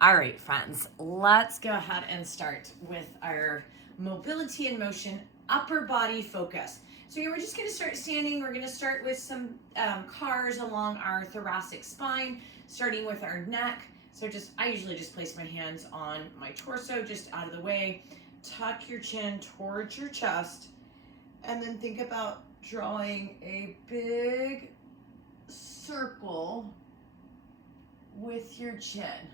All right, friends, let's go ahead and start with our mobility and motion upper body focus. So we're just going to start standing. We're going to start with some cars along our thoracic spine, starting with our neck. So I usually just place my hands on my torso, just out of the way. Tuck your chin towards your chest, and then think about drawing a big circle with your chin.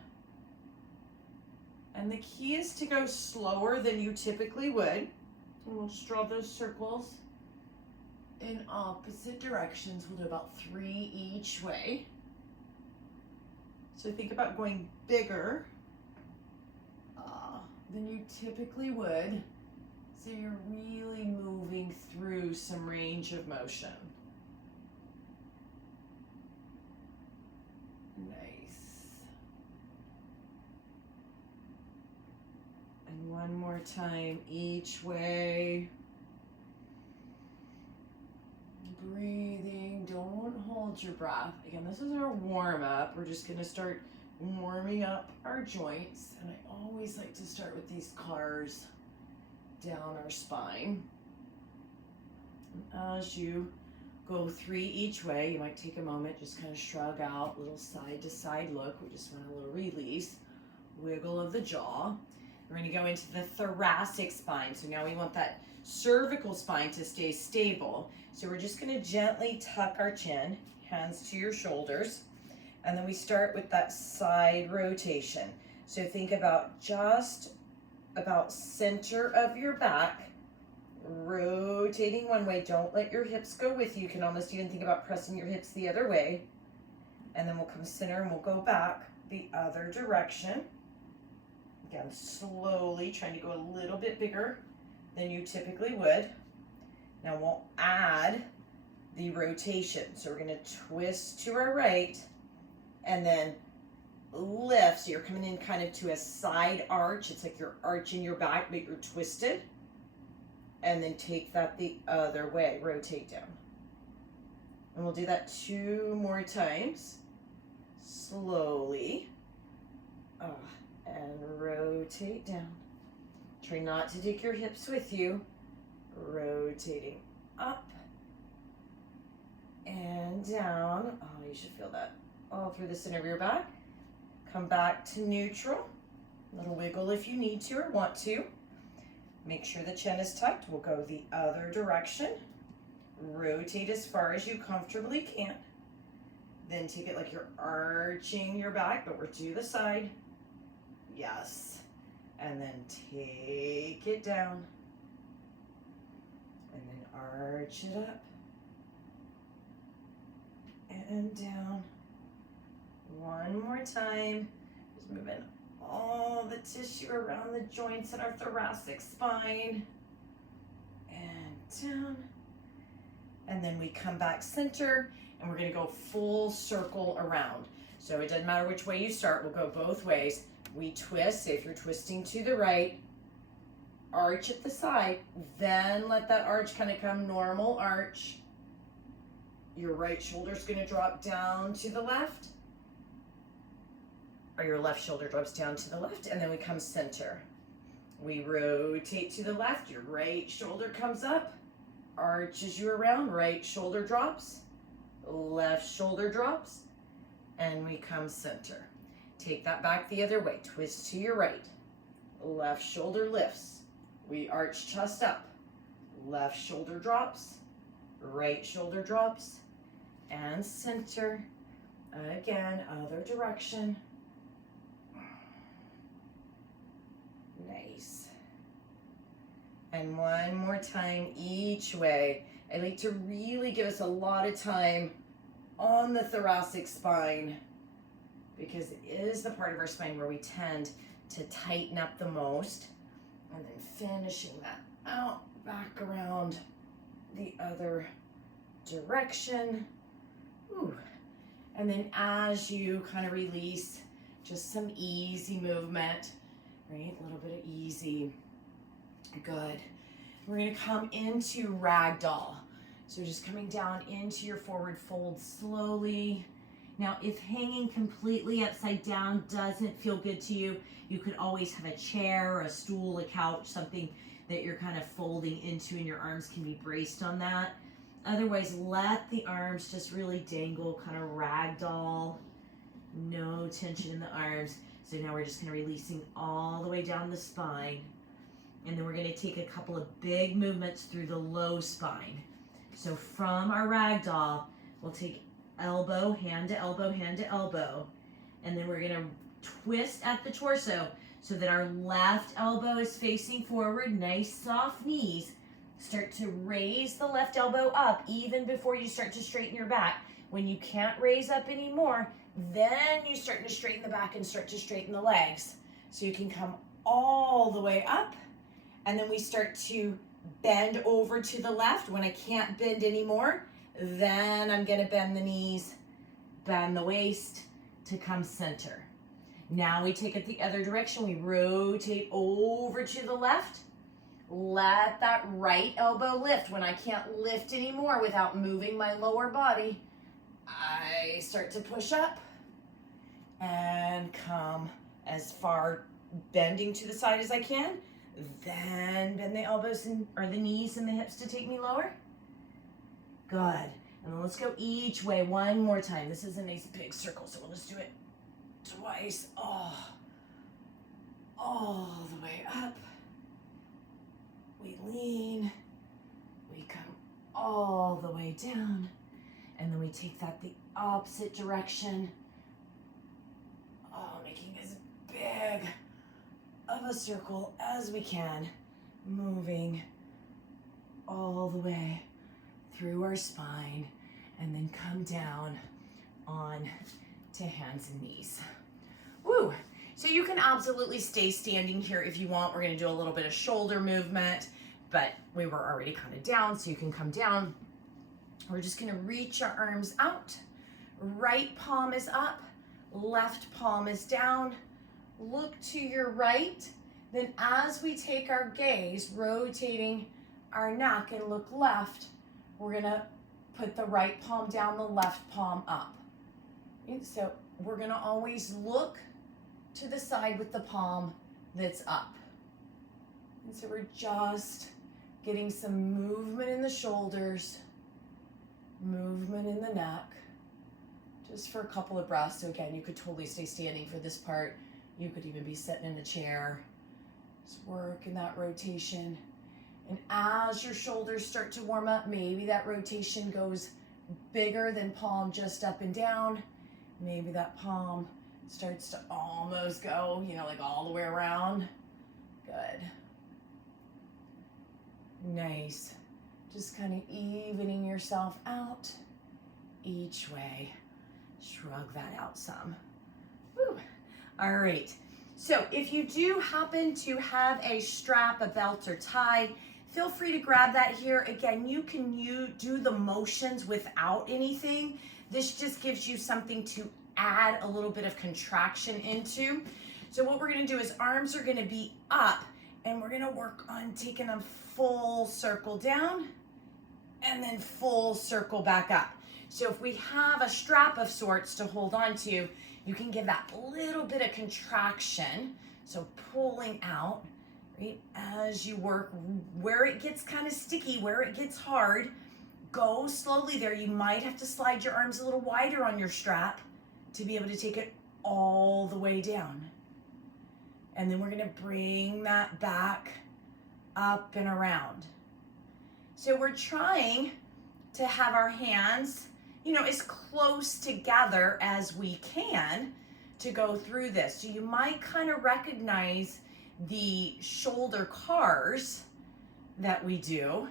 And the key is to go slower than you typically would. And we'll just draw those circles in opposite directions. We'll do about 3 each way. So think about going bigger than you typically would. So you're really moving through some range of motion. Nice. And one more time each way. Breathing, don't hold your breath. Again, this is our warm-up. We're just gonna start warming up our joints. And I always like to start with these cars down our spine. And as you go 3 each way, you might take a moment, just kind of shrug out, little side to side look. We just want a little release, wiggle of the jaw. We're going to go into the thoracic spine. So now we want that cervical spine to stay stable. So we're just going to gently tuck our chin, hands to your shoulders, and then we start with that side rotation. So think about just about center of your back, rotating one way. Don't let your hips go with you. You can almost even think about pressing your hips the other way. And then we'll come center and we'll go back the other direction. Again, slowly trying to go a little bit bigger than you typically would. Now we'll add the rotation. So we're going to twist to our right and then lift. So you're coming in kind of to a side arch. It's like you're arching your back, but you're twisted. And then take that the other way. Rotate down. And we'll do that 2 more times. Slowly. And rotate down. Try not to take your hips with you. Rotating up and down. Oh, you should feel that all through the center of your back. Come back to neutral. A little wiggle if you need to or want to. Make sure the chin is tucked. We'll go the other direction. Rotate as far as you comfortably can. Then take it like you're arching your back, but we're to the side. Yes. And then take it down. And then arch it up. And down. One more time. Just moving all the tissue around the joints in our thoracic spine. And down. And then we come back center, and we're going to go full circle around. So it doesn't matter which way you start. We'll go both ways. We twist. If you're twisting to the right, arch at the side, then let that arch kind of come normal arch. Your right shoulder's going to drop down to the left, or your left shoulder drops down to the left, and then we come center. We rotate to the left, your right shoulder comes up, arches you around, right shoulder drops, left shoulder drops, and we come center. Take that back the other way, twist to your right, left shoulder lifts, we arch chest up, left shoulder drops, right shoulder drops, and center. Again, other direction. Nice. And one more time each way. I like to really give us a lot of time on the thoracic spine because it is the part of our spine where we tend to tighten up the most. And then finishing that out, back around the other direction. Ooh. And then as you kind of release, just some easy movement, right? A little bit of easy. Good. We're going to come into ragdoll. So just coming down into your forward fold slowly. Now, if hanging completely upside down doesn't feel good to you, you could always have a chair, a stool, a couch, something that you're kind of folding into and your arms can be braced on that. Otherwise, let the arms just really dangle, kind of ragdoll. No tension in the arms. So now we're just going to releasing all the way down the spine. And then we're going to take a couple of big movements through the low spine. So from our ragdoll, we'll take elbow, hand to elbow, hand to elbow. And then we're going to twist at the torso so that our left elbow is facing forward, nice soft knees. Start to raise the left elbow up even before you start to straighten your back. When you can't raise up anymore, then you start to straighten the back and start to straighten the legs. So you can come all the way up, and then we start to bend over to the left. When I can't bend anymore, then I'm gonna bend the knees, bend the waist to come center. Now we take it the other direction. We rotate over to the left. Let that right elbow lift. When I can't lift anymore without moving my lower body, I start to push up and come as far bending to the side as I can. Then bend the elbows or the knees and the hips to take me lower. Good. And then let's go each way one more time. This is a nice big circle, so we'll just do it twice. Oh, all the way up. We lean. We come all the way down. And then we take that the opposite direction. Oh, making as big of a circle as we can. Moving all the way through our spine. And then come down on to hands and knees. Woo! So you can absolutely stay standing here if you want. We're gonna do a little bit of shoulder movement, but we were already kind of down, so you can come down. We're just gonna reach our arms out. Right palm is up, left palm is down. Look to your right. Then as we take our gaze, rotating our neck and look left, we're gonna put the right palm down, the left palm up. So we're gonna always look to the side with the palm that's up. And so we're just getting some movement in the shoulders, movement in the neck, just for a couple of breaths. So again, you could totally stay standing for this part. You could even be sitting in a chair. Just work in that rotation. And as your shoulders start to warm up, maybe that rotation goes bigger than palm just up and down. Maybe that palm starts to almost go, like all the way around. Good. Nice. Just kind of evening yourself out each way. Shrug that out some. Woo. All right. So if you do happen to have a strap, a belt, or tie, feel free to grab that here. Again, you can do the motions without anything. This just gives you something to add a little bit of contraction into. So what we're gonna do is arms are gonna be up, and we're gonna work on taking a full circle down and then full circle back up. So if we have a strap of sorts to hold on to, you can give that little bit of contraction. So pulling out, right, as you work. Where it gets kind of sticky, where it gets hard, go slowly there. You might have to slide your arms a little wider on your strap to be able to take it all the way down. And then we're gonna bring that back up and around. So we're trying to have our hands, as close together as we can to go through this. So you might kind of recognize the shoulder cars that we do,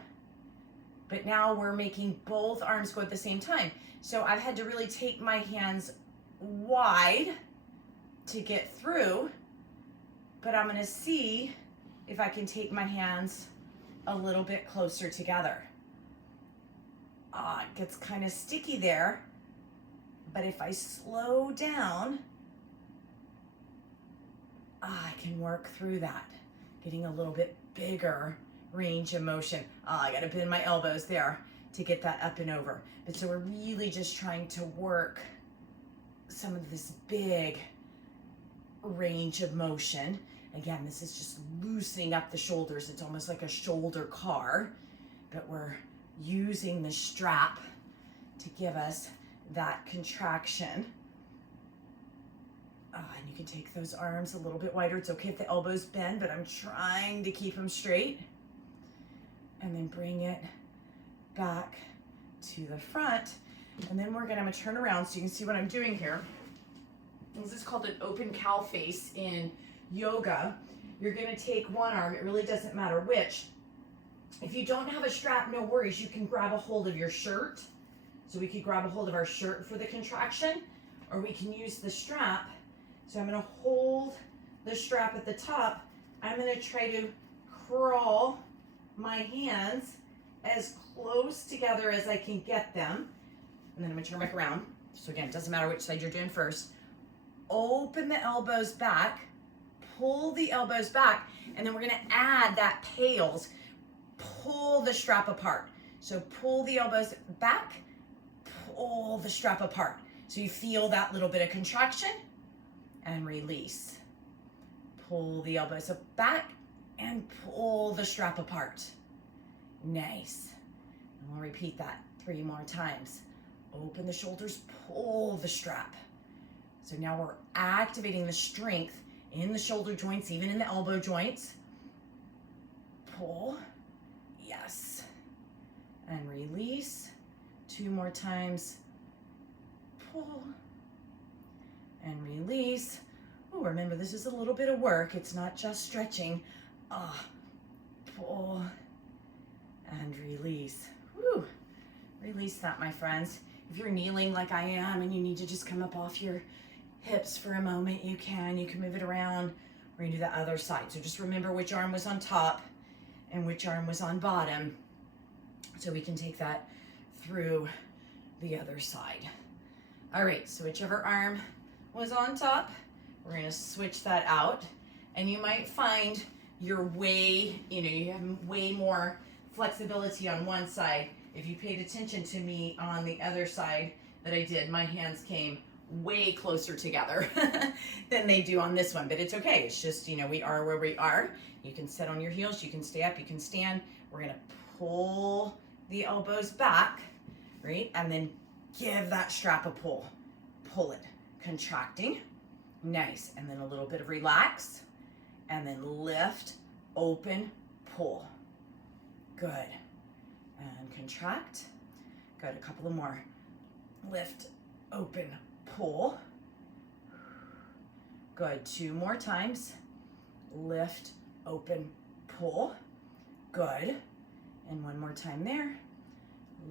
but now we're making both arms go at the same time. So I've had to really take my hands wide to get through, but I'm gonna see if I can take my hands a little bit closer together. It gets kind of sticky there, but if I slow down, I can work through that, getting a little bit bigger range of motion. I gotta bend my elbows there to get that up and over. But so we're really just trying to work some of this big range of motion. Again, this is just loosening up the shoulders. It's almost like a shoulder car, but we're using the strap to give us that contraction. And you can take those arms a little bit wider. It's okay if the elbows bend, but I'm trying to keep them straight. And then bring it back to the front. And then I'm gonna turn around so you can see what I'm doing here. This is called an open cow face in yoga. You're gonna take one arm, it really doesn't matter which. If you don't have a strap, no worries, you can grab a hold of your shirt. So we could grab a hold of our shirt for the contraction, or we can use the strap. So I'm gonna hold the strap at the top. I'm gonna try to crawl my hands as close together as I can get them. And then I'm gonna turn back around. So again, it doesn't matter which side you're doing first. Open the elbows back, pull the elbows back, and then we're gonna add that PAILs. Pull the strap apart. So pull the elbows back, pull the strap apart. So you feel that little bit of contraction and release. Pull the elbows back and pull the strap apart. Nice. And we'll repeat that 3 more times. Open the shoulders, pull the strap. So now we're activating the strength in the shoulder joints, even in the elbow joints. Pull, yes. And release. 2 more times. Pull and release. Oh, remember, this is a little bit of work. It's not just stretching. Pull and release. Woo. Release that, my friends. If you're kneeling like I am and you need to just come up off your hips for a moment, you can. You can move it around. We're gonna do the other side. So just remember which arm was on top and which arm was on bottom, so we can take that through the other side. All right, so whichever arm was on top, we're gonna switch that out. And you might find you're way, you have way more flexibility on one side. If you paid attention to me on the other side that I did, my hands came way closer together than they do on this one, but it's okay. It's just, we are where we are. You can sit on your heels, you can stay up, you can stand. We're gonna pull the elbows back, right? And then give that strap a pull. Pull it, contracting, nice. And then a little bit of relax, and then lift, open, pull. Good. And contract. Good, a couple of more. Lift, open, pull. Good, 2 more times. Lift, open, pull. Good. And 1 more time there.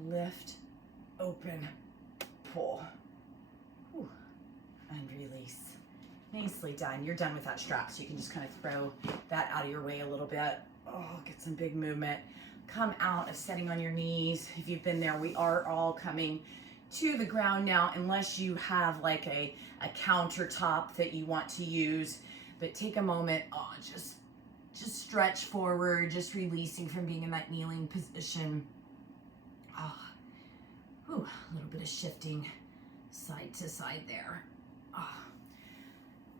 Lift, open, pull. Whew. And release. Nicely done. You're done with that strap, so you can just kind of throw that out of your way a little bit. Oh, get some big movement. Come out of sitting on your knees. If you've been there, we are all coming to the ground now, unless you have like a countertop that you want to use. But take a moment, just stretch forward, just releasing from being in that kneeling position. A little bit of shifting side to side there.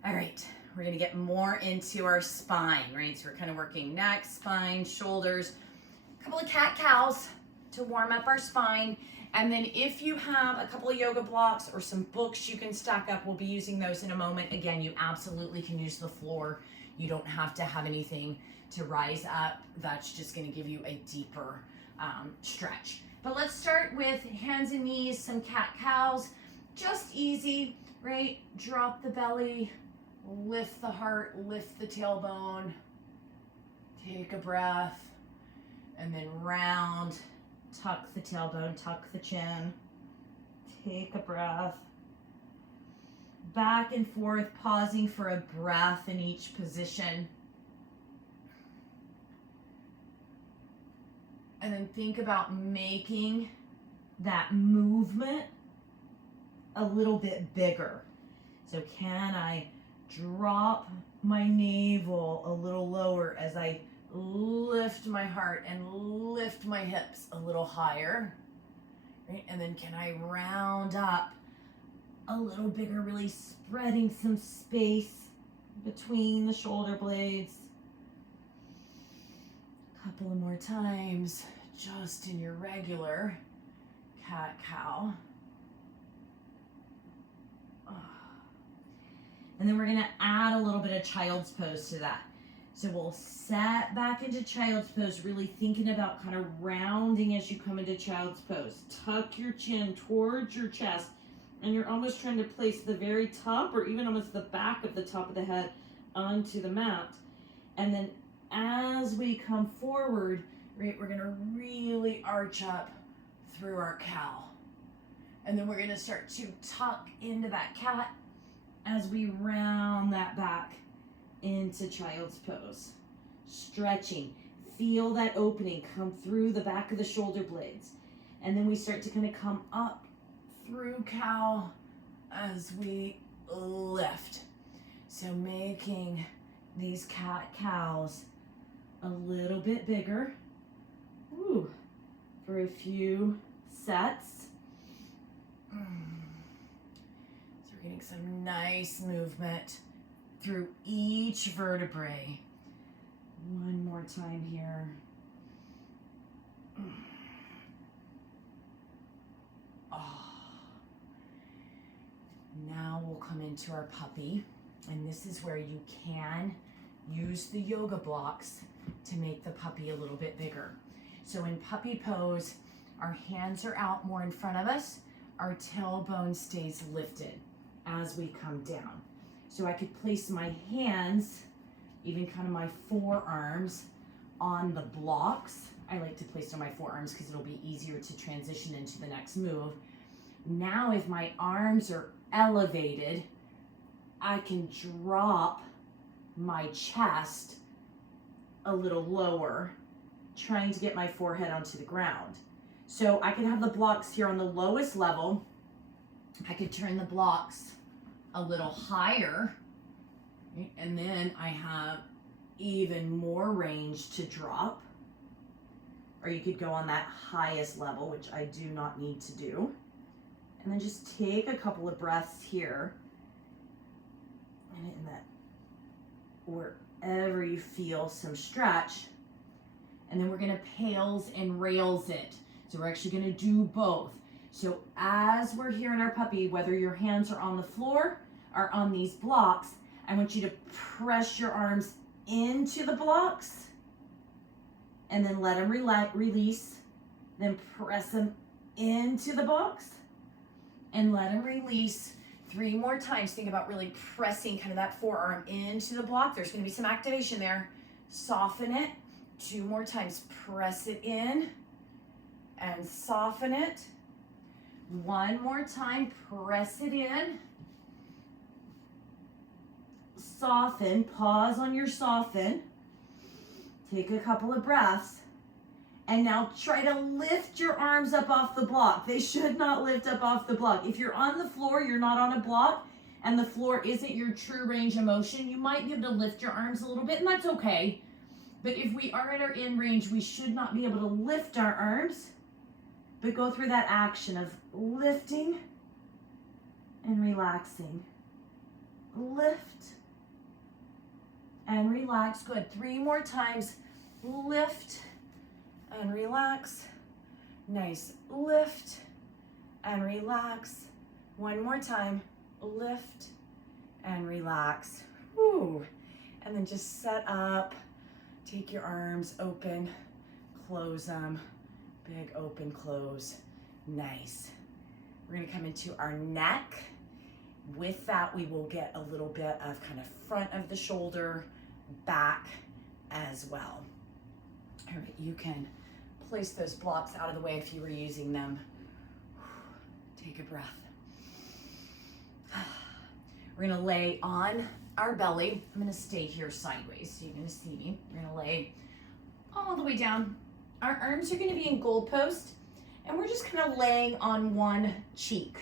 All right, we're gonna get more into our spine, right? So we're kind of working neck, spine, shoulders, a couple of cat-cows to warm up our spine. And then if you have a couple of yoga blocks or some books you can stack up, we'll be using those in a moment. Again, you absolutely can use the floor. You don't have to have anything to rise up. That's just gonna give you a deeper stretch. But let's start with hands and knees, some cat-cows. Just easy, right? Drop the belly, lift the heart, lift the tailbone. Take a breath, and then round. Tuck the tailbone, tuck the chin. Take a breath. Back and forth, pausing for a breath in each position. And then think about making that movement a little bit bigger. So can I drop my navel a little lower as I lift my heart and lift my hips a little higher, right? And then can I round up a little bigger, really spreading some space between the shoulder blades. A couple of more times, just in your regular cat-cow. And then we're gonna add a little bit of child's pose to that. So we'll set back into child's pose, really thinking about kind of rounding as you come into child's pose. Tuck your chin towards your chest, and you're almost trying to place the very top or even almost the back of the top of the head onto the mat. And then as we come forward, right, we're gonna really arch up through our cow. And then we're gonna start to tuck into that cat as we round that back into child's pose. Stretching, feel that opening come through the back of the shoulder blades. And then we start to kind of come up through cow as we lift. So making these cat-cows a little bit bigger. Woo, for a few sets. So we're getting some nice movement through each vertebrae. One more time here. Now we'll come into our puppy, and this is where you can use the yoga blocks to make the puppy a little bit bigger. So in puppy pose, our hands are out more in front of us, our tailbone stays lifted as we come down. So I could place my hands, even kind of my forearms, on the blocks. I like to place on my forearms because it'll be easier to transition into the next move. Now if my arms are elevated, I can drop my chest a little lower, trying to get my forehead onto the ground. So I can have the blocks here on the lowest level. I could turn the blocks a little higher, right? And then I have even more range to drop. Or you could go on that highest level, which I do not need to do. And then just take a couple of breaths here. And in that, wherever you feel some stretch. And then we're gonna PAILs and rails it. So we're actually gonna do both. So as we're here in our puppy, whether your hands are on the floor or on these blocks, I want you to press your arms into the blocks and then let them release. Then press them into the box and let them release. 3 more times. Think about really pressing kind of that forearm into the block. There's going to be some activation there. Soften it. 2 more times. Press it in and soften it. 1 more time. Press it in. Soften. Pause on your soften. Take a couple of breaths. And now try to lift your arms up off the block. They should not lift up off the block. If you're on the floor, you're not on a block, and the floor isn't your true range of motion, you might be able to lift your arms a little bit, and that's okay. But if we are at our in range, we should not be able to lift our arms, but go through that action of lifting and relaxing. Lift and relax. Good. 3 more times. Lift and relax. Nice. Lift and relax. 1 more time. Lift and relax. Woo. And then just set up. Take your arms open. Close them. Big open close. Nice. We're going to come into our neck. With that, we will get a little bit of kind of front of the shoulder, back as well. All right, you can place those blocks out of the way if you were using them. Take a breath. We're gonna lay on our belly. I'm gonna stay here sideways, so you're gonna see me. We're gonna lay all the way down. Our arms are gonna be in goalpost, and we're just kind of laying on one cheek.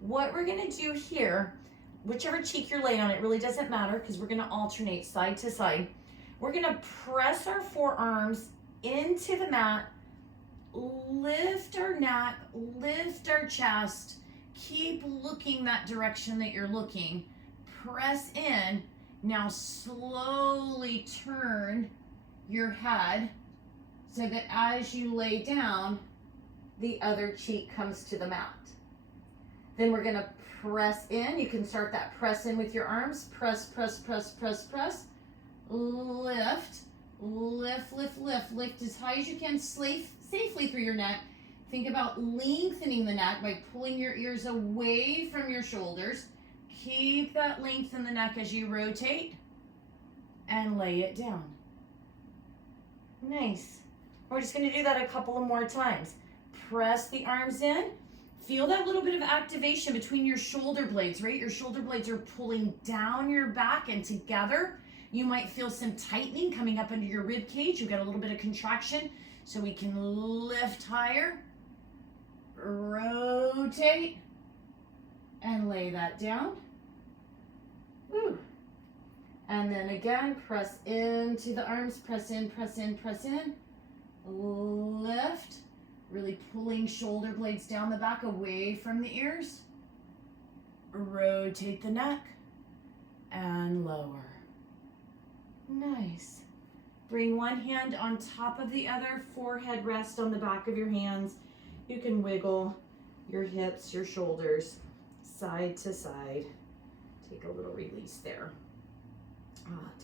What we're gonna do here, whichever cheek you're laying on, it really doesn't matter because we're gonna alternate side to side. We're gonna press our forearms into the mat, lift our neck, lift our chest, Keep looking that direction that you're looking. Press in. Now slowly turn your head so that as you lay down, the other cheek comes to the mat. Then we're gonna press in. You can start that press in with your arms. Press, press, press, press, press. Lift, lift, lift, lift. Lift as high as you can, safely through your neck. Think about lengthening the neck by pulling your ears away from your shoulders. Keep that length in the neck as you rotate and lay it down. Nice. We're just gonna do that a couple of more times. Press the arms in. Feel that little bit of activation between your shoulder blades, right? Your shoulder blades are pulling down your back and together. You might feel some tightening coming up under your rib cage. You've got a little bit of contraction, so we can lift higher, rotate, and lay that down. Woo. And then again, press into the arms, press in, press in, press in. Lift, really pulling shoulder blades down the back away from the ears. Rotate the neck and lower. Nice. Bring one hand on top of the other, forehead rest on the back of your hands. You can wiggle your hips, your shoulders, side to side. Take a little release there.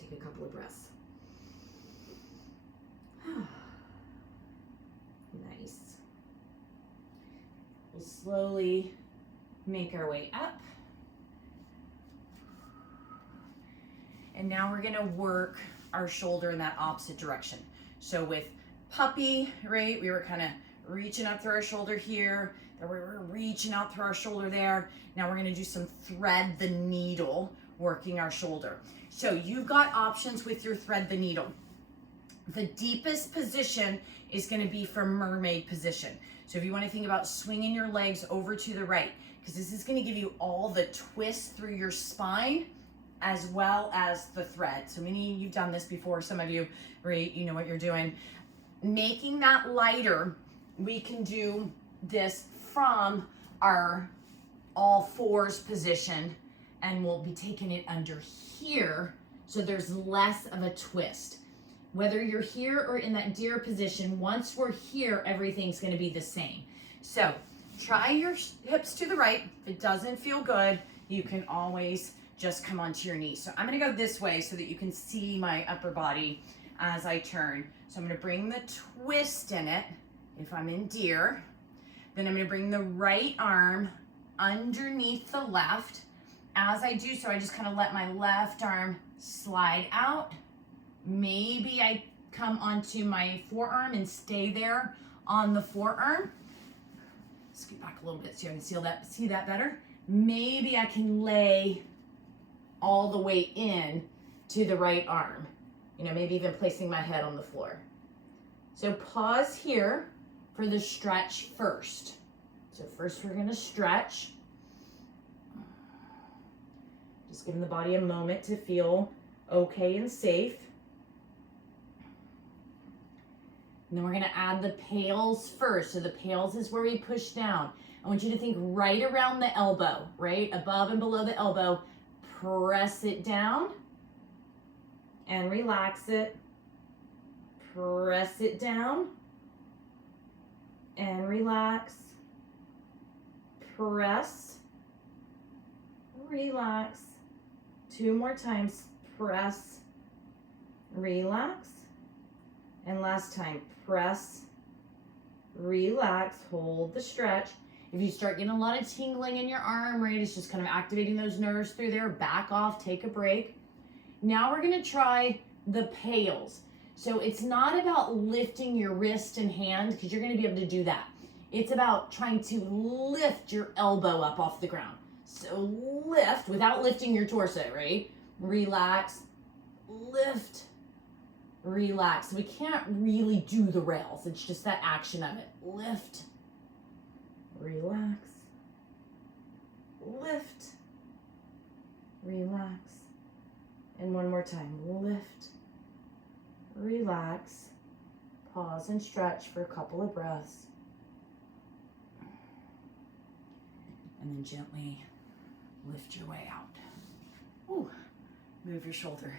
Take a couple of breaths. Nice. We'll slowly make our way up. And now we're gonna work our shoulder in that opposite direction. So with puppy, right, we were kind of reaching up through our shoulder here, then we were reaching out through our shoulder there. Now we're gonna do some thread the needle, working our shoulder. So you've got options with your thread the needle. The deepest position is gonna be for mermaid position. So if you wanna think about swinging your legs over to the right, because this is gonna give you all the twist through your spine as well as the thread. So many of you've done this before, some of you, right, you know what you're doing. Making that lighter, we can do this from our all fours position, and we'll be taking it under here so there's less of a twist. Whether you're here or in that deer position, once we're here, everything's gonna be the same. So try your hips to the right. If it doesn't feel good, you can always just come onto your knees. So I'm gonna go this way so that you can see my upper body as I turn. So I'm gonna bring the twist in it if I'm in deer. Then I'm gonna bring the right arm underneath the left. As I do so, I just kind of let my left arm slide out. Maybe I come onto my forearm and stay there on the forearm. Scoot back a little bit so you can see that better. Maybe I can lay all the way in to the right arm. You know, maybe even placing my head on the floor. So pause here for the stretch first. So first we're gonna stretch. Just giving the body a moment to feel okay and safe. And then we're gonna add the PAILs first. So the PAILs is where we push down. I want you to think right around the elbow, right? Above and below the elbow. Press it down and relax it. Press it down and relax. Press, relax. 2 more times. Press, relax. And last time, press, relax, hold the stretch. If you start getting a lot of tingling in your arm, right, it's just kind of activating those nerves through there. Back off, take a break. Now we're gonna try the PAILs. So it's not about lifting your wrist and hand, because you're gonna be able to do that. It's about trying to lift your elbow up off the ground. So lift without lifting your torso, right? Relax, lift, relax. We can't really do the rails. It's just that action of it. Lift, relax, lift, relax. And one more time, lift, relax, pause and stretch for a couple of breaths. and then gently lift your way out. Ooh, move your shoulder.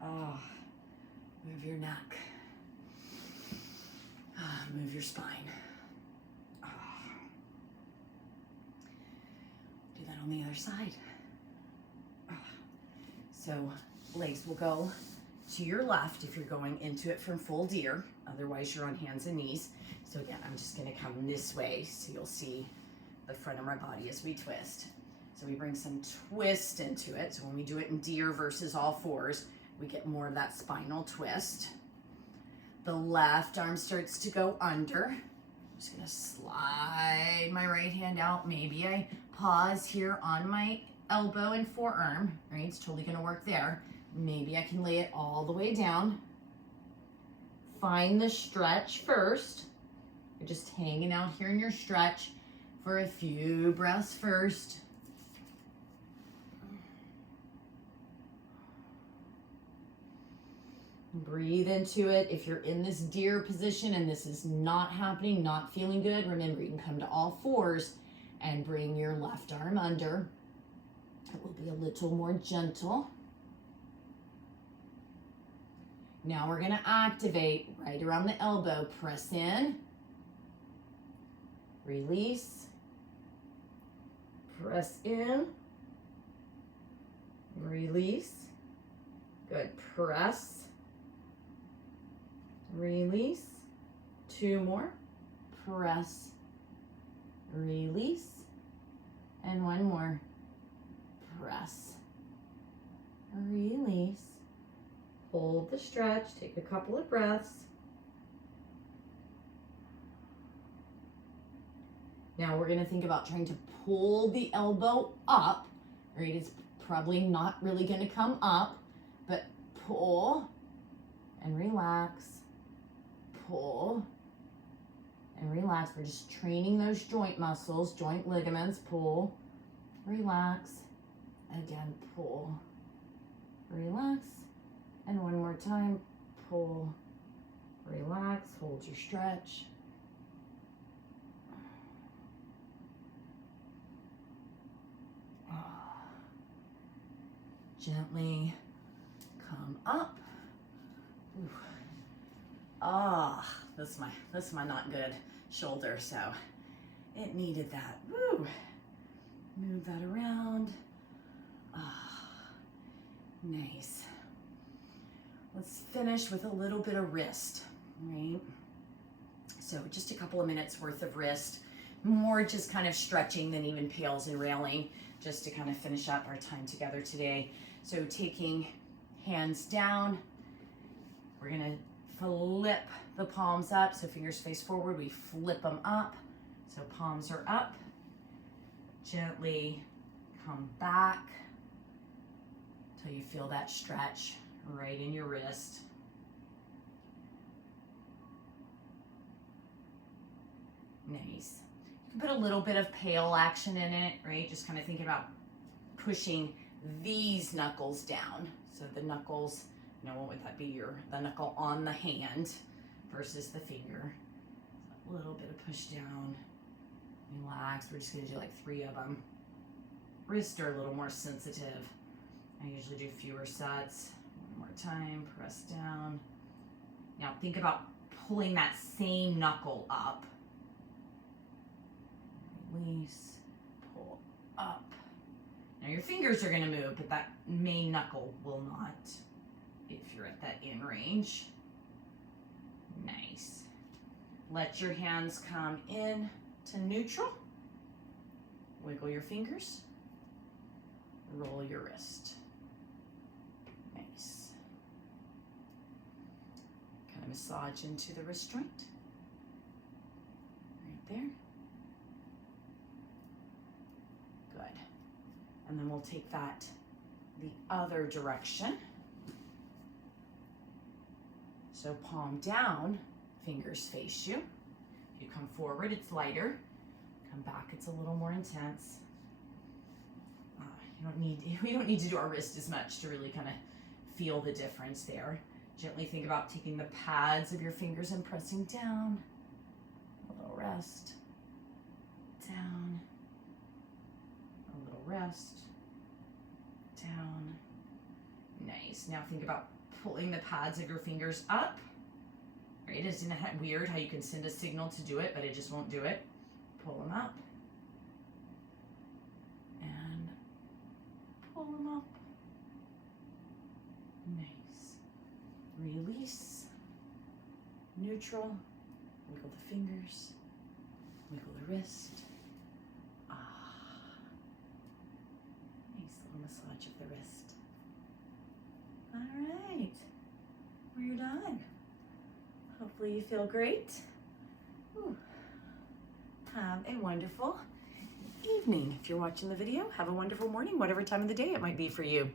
Ah, move your neck. Ah, move your spine. Ah. Do that on the other side. Ah. So legs will go to your left if you're going into it from full deer. Otherwise, you're on hands and knees. So again, I'm just gonna come this way so you'll see the front of my body as we twist. So we bring some twist into it. So when we do it in deer versus all fours, we get more of that spinal twist. The left arm starts to go under. I'm just gonna slide my right hand out. Maybe I pause here on my elbow and forearm, right? It's totally gonna work there. Maybe I can lay it all the way down. Find the stretch first. You're just hanging out here in your stretch for a few breaths first. Breathe into it. If you're in this deer position and this is not happening, not feeling good, remember you can come to all fours and bring your left arm under. It will be a little more gentle. Now we're gonna activate right around the elbow. Press in, release, press in, release. Good, press, release. Two more, press, release, and one more, press, release. Hold the stretch, take a couple of breaths. Now we're gonna think about trying to pull the elbow up, right? It's probably not really gonna come up, but pull and relax, pull and relax. We're just training those joint muscles, joint ligaments. Pull, relax, again, pull, relax. And one more time, pull, relax, hold your stretch. Gently come up. Ooh. Ah, this is my not good shoulder, so it needed that. Woo. Move that around. Ah, nice. Let's finish with a little bit of wrist, right? So just a couple of minutes worth of wrist, more just kind of stretching than even PAILs and railing, just to kind of finish up our time together today. So taking hands down, we're gonna flip the palms up. So fingers face forward, we flip them up. So palms are up. Gently come back till you feel that stretch right in your wrist. Nice. You can put a little bit of PAIL action in it, right? Just kind of thinking about pushing these knuckles down. So the knuckles, you know, what would that be? The knuckle on the hand versus the finger. A little bit of push down. Relax. We're just gonna do like 3 of them. Wrists are a little more sensitive. I usually do fewer sets. One more time, press down. Now think about pulling that same knuckle up. Release, pull up. Now your fingers are gonna move, but that main knuckle will not if you're at that in range. Nice. Let your hands come in to neutral. Wiggle your fingers. Roll your wrist. Nice. Kind of massage into the wrist joint. Right there. Good. And then we'll take that the other direction. So palm down, fingers face you. If you come forward, it's lighter. Come back, it's a little more intense. We don't need to do our wrist as much to really kind of feel the difference there. Gently think about taking the pads of your fingers and pressing down. A little rest. Down. rest. Down. Nice. Now think about pulling the pads of your fingers up. Right? Isn't it weird how you can send a signal to do it, but it just won't do it? Pull them up. And pull them up. Nice. Release. Neutral. Wiggle the fingers. Wiggle the wrist. Ah. Nice little massage of the wrist. All right. We're done. Hopefully you feel great. Ooh. Have a wonderful evening. If you're watching the video, have a wonderful morning, whatever time of the day it might be for you.